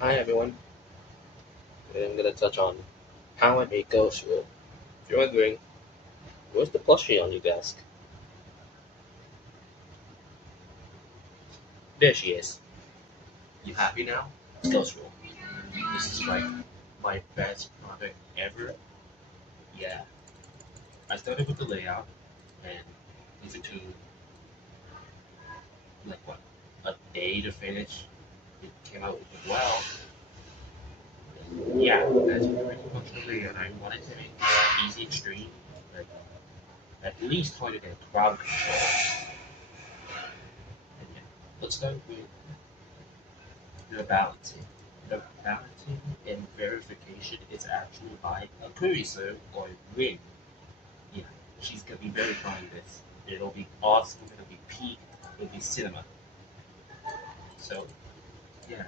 Hi everyone. Today I'm gonna touch on how I make ghost rule. If you're wondering, where's the plushie on your desk? There she is. You happy now? It's ghost rule. This is like my best product ever. Yeah. I started with the layout and it took like what, a day to finish. It came out well. Yeah, that's pretty much the layout. I wanted to make it easy extreme, like at least harder than crowd control. And yeah, let's start with the balancing. The balancing and verification is actually by a query server or Ring. Yeah, she's gonna be verifying this. It'll be awesome, it'll be peak, it'll be cinema. So yeah.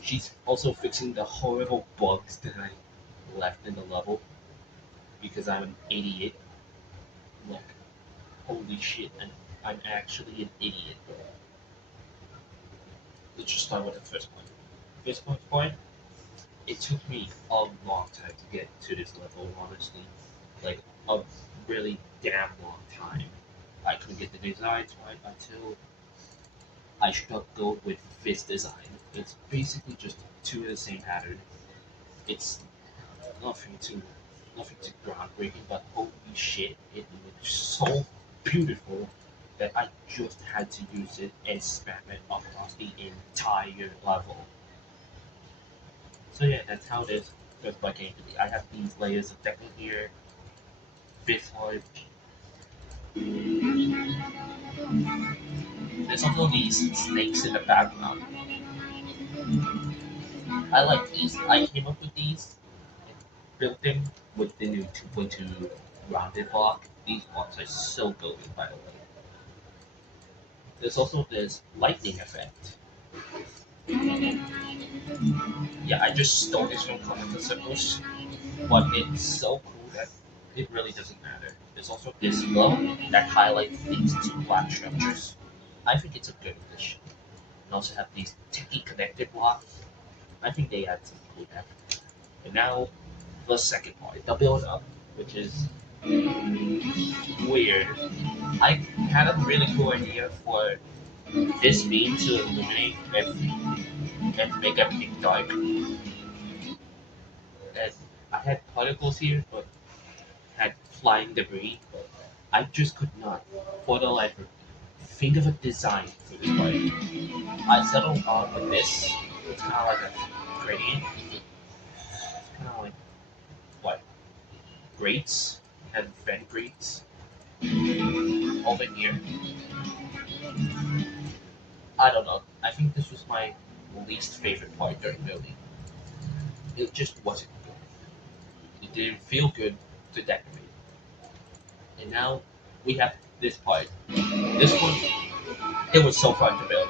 She's also fixing the horrible bugs that I left in the level because I'm an idiot. Like, holy shit, and I'm actually an idiot. Let's just start with the first point. First point, it took me a long time to get to this level, honestly. Like, a really damn long time. I couldn't get the designs right until I struggled with this design. It's basically just two of the same pattern. It's nothing too nothing too groundbreaking, but holy shit, it looks so beautiful that I just had to use it and spam it across the entire level. So yeah, that's how this first bike came to be. I have these layers of decking here, this one. There's also these snakes in the background. I like these. I came up with these, built them with the new 2.2 rounded block. These blocks are so good, by the way. There's also this lightning effect. Yeah, I just stole this from Comic Circles, but it's so cool that it really doesn't matter. There's also this glow that highlights these two black structures. I think it's a good addition. And also have these techie connected blocks. I think they add some cool depth. And now the second part, the build up, which is weird. I had a really cool idea for this beam to illuminate and make everything dark. And I had particles here, but had flying debris. But I just could not, for the life of me, think of a design for this bike. I settled on with this. It's kind of like a gradient. It's kind of like what, grates and vent grates over here. I don't know. I think this was my least favorite part during building. It just wasn't good. It didn't feel good to decorate. And now we have this part. This one, it was so fun to build.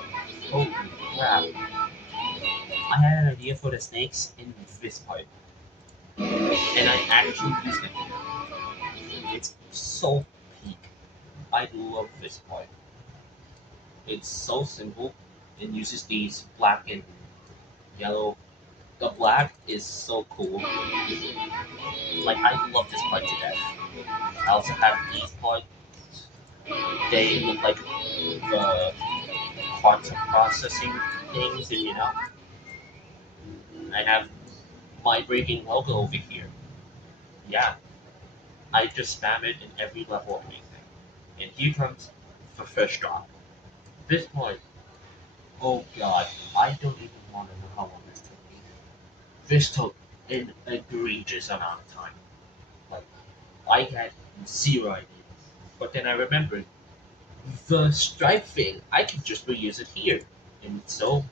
Holy crap. I had an idea for the snakes in this part, and I actually used it. It's so peak. I love this part. It's so simple. It uses these black and yellow. The black is so cool. Like, I love this part to death. I also have these parts. They look like the quantum processing things, and I have my breaking logo over here. Yeah, I just spam it in every level of anything. And here comes the first drop. This one, oh god, I don't even want to know how long this took me. This took an egregious amount of time. Like, I had zero idea. But then I remembered the stripe thing, I could just reuse it here. And so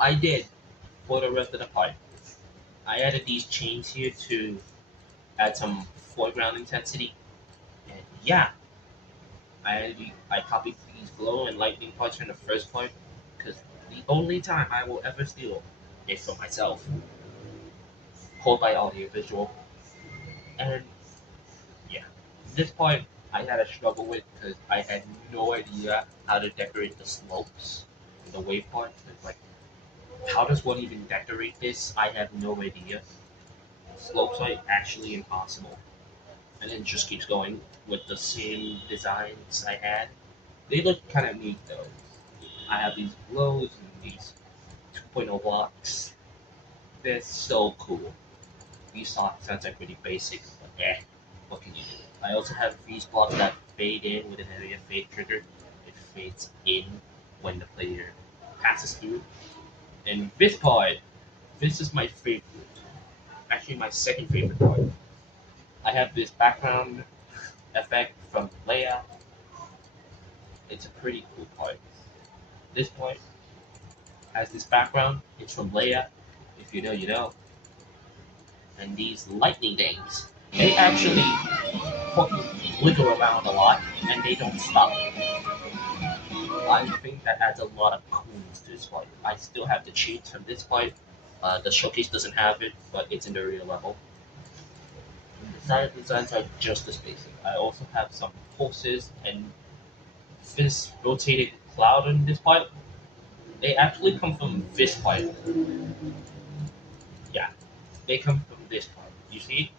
I did for the rest of the part. I added these chains here to add some foreground intensity. And yeah, I copied these glow and lightning parts from the first part because the only time I will ever steal is for myself, hold by audiovisual. And yeah, this part I had a struggle with because I had no idea how to decorate the slopes and the wave parts. It's like How does one even decorate this? I have no idea. Slopes are actually impossible. And it just keeps going with the same designs I had. They look kind of neat though. I have these glows and these 2.0 blocks. They're so cool. These socks sounds like pretty basic, but what can you do? I also have these blocks that fade in with an area fade trigger. It fades in when the player passes through. And this part, this is my favorite. Actually, my second favorite part. I have this background effect from Leia. It's a pretty cool part. This part has this background. It's from Leia. If you know, you know. And these lightning things, they actually fucking wiggle around a lot, and they don't stop. I think that adds a lot of coolness to this fight. I still have the cheats from this fight. The showcase doesn't have it, but it's in the real level. And the side designs are just as basic. I also have some pulses and this rotating cloud in this fight. They actually come from this fight. Yeah, they come from this part. You see?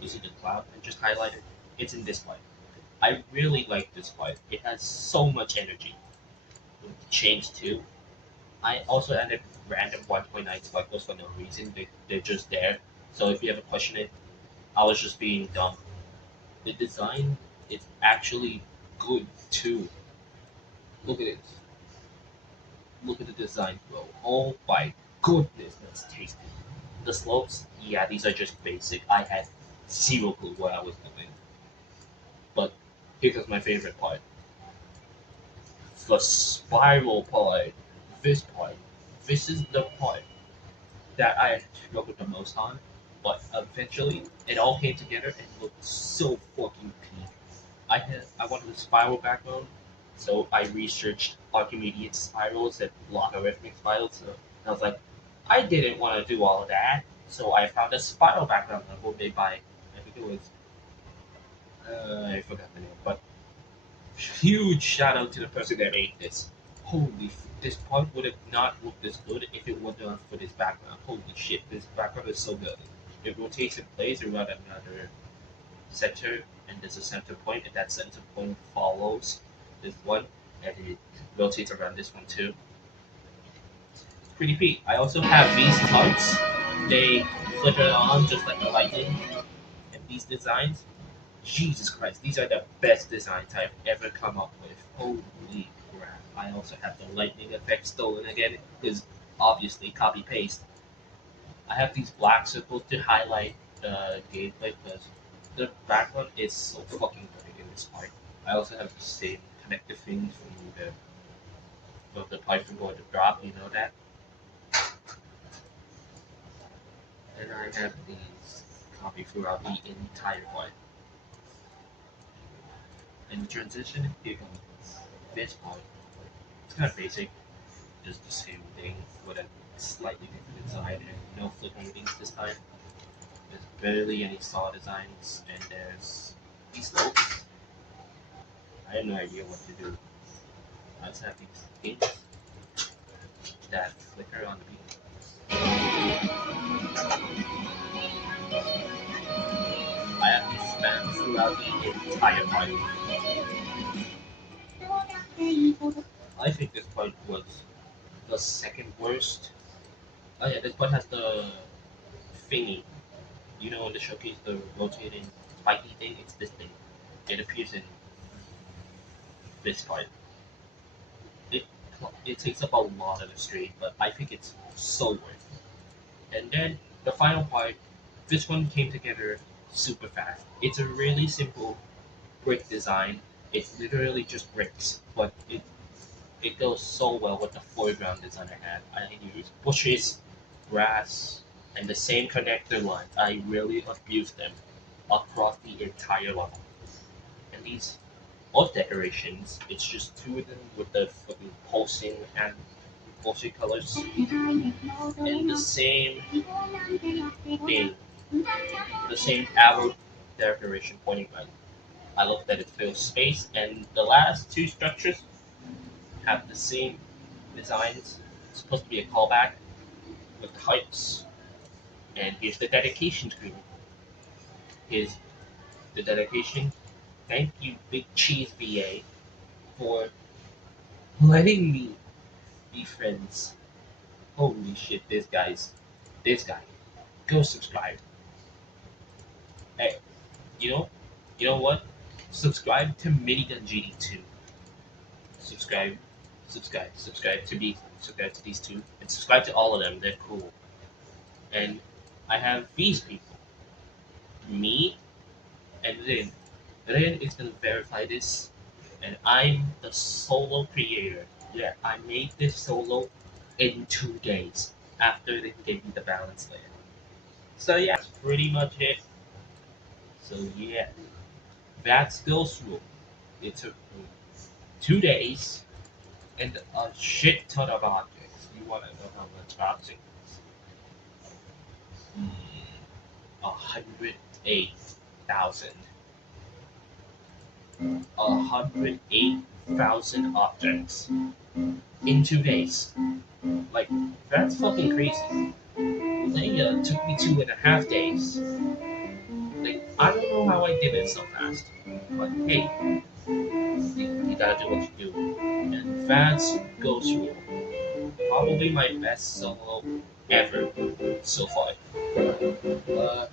You see the cloud and just highlighted? It's in this fight. I really like this fight. It has so much energy. Change too. I also ended random 1.9 sparkles for no reason. They're just there. So if you ever question it, I was just being dumb. The design is actually good too. Look at it. Look at the design, bro. Oh my goodness, that's tasty. The slopes, yeah, these are just basic. I had zero clue what I was doing. But here comes my favorite part. The spiral part. This part. This is the part that I struggled the most on, but eventually it all came together and looked so fucking peak. I wanted a spiral backbone, so I researched Archimedean spirals and logarithmic spirals. So I was like, I didn't want to do all of that, so I found a spiral background level made by I think it was I forgot the name, but huge shout out to the person that made this. This part would have not looked this good if it wasn't for this background. Holy shit, this background is so good. It rotates in place around another center, and there's a center point, and that center point follows this one, and it rotates around this one too. It's pretty neat. I also have these tugs. They flicker on just like the lightning, and these designs. Jesus Christ, these are the best designs I've ever come up with. Holy crap. I also have the lightning effect stolen again, because obviously copy paste. I have these black circles to highlight the gameplay because the background is so fucking big in this part. I also have the same connective things from the Python board to drop, you know that? And I have these copy throughout the entire part. And the transition, here comes this part. It's kind of basic, just the same thing with a slightly different design and no flickering things this time. There's barely any saw designs, and there's these slopes. I have no idea what to do. I just have these things that flicker on the beam. I have these spans throughout the entire part. I think this part was the second worst. Oh yeah, this part has the thingy. You know, in the showcase, the rotating spiky thing. It's this thing. It appears in this part. It it takes up a lot of the screen, but I think it's so worth it. And then the final part, this one came together super fast. It's a really simple brick design. It's literally just bricks, but it goes so well with the foreground design I had. I used bushes, grass, and the same connector lines. I really abused them across the entire level. And these both decorations, it's just two of them with the fucking pulsing and pulsing colors and the same thing, the same arrow decoration pointing right. I love that it fills space, and the last two structures have the same designs. It's supposed to be a callback. types. And here's the dedication screen. Here's the dedication. Thank you, Big Cheese VA, for letting me be friends. Holy shit, this guy. Go subscribe. Hey, you know, you know what? Subscribe to Minigun GD2. Subscribe, subscribe to these two, and subscribe to all of them. They're cool. And I have these people, me and Rin. Rin is gonna verify this, and I'm the solo creator. Yeah, I made this solo in 2 days after they gave me the balance layer. So yeah, that's pretty much it. So yeah, that's Ghost Rule. It took me 2 days and a shit ton of objects. You wanna know how much objects? 108,000. 108,000 objects in 2 days. Like, that's fucking crazy. Leia took me 2.5 days. Like, I don't know how I did it so fast. But hey, you gotta do what you do. And that's Ghost Rule. Probably my best solo ever so far. Uh,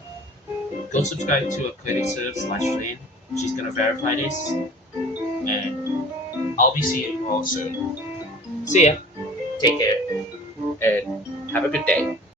Go subscribe to a critic serve/Lane. She's gonna verify this. And I'll be seeing you all soon. See ya. Take care. And have a good day.